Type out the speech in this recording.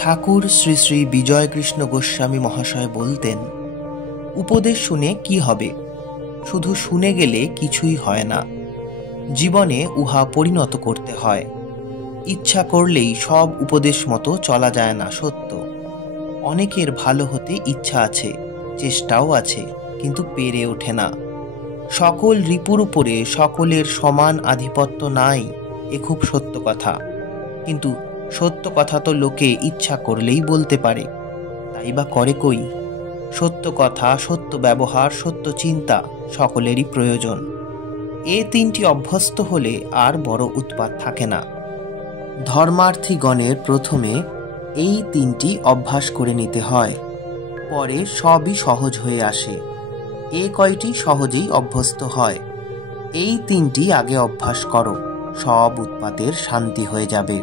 ঠাকুর শ্রী শ্রী বিজয়কৃষ্ণ গোস্বামী মহাশয় বলতেন, উপদেশ শুনে কি হবে? শুধু শুনে গেলে কিছুই হয় না। জীবনে উহা পরিণত করতে হয়। ইচ্ছা করলেই সব উপদেশ মতো চলা যায় না, সত্য। অনেকের ভালো হতে ইচ্ছা আছে, চেষ্টাও আছে, কিন্তু পেরে ওঠে না। সকল রিপুর উপরে সকলের সমান আধিপত্য নাই, এ খুব সত্য কথা। কিন্তু সত্য কথা তো লোকে ইচ্ছা করলেই বলতে পারে, তাই বা করে কই? সত্য কথা, সত্য ব্যবহার, সত্য চিন্তা সকলেরই প্রয়োজন। এ তিনটি অভ্যস্ত হলে আর বড় উৎপাত থাকে না। ধর্মার্থীগণের প্রথমে এই তিনটি অভ্যাস করে নিতে হয়, পরে সবই সহজ হয়ে আসে। এ কয়টি সহজেই অভ্যস্ত হয়। এই তিনটি আগে অভ্যাস করো, সব উৎপাতের শান্তি হয়ে যাবে।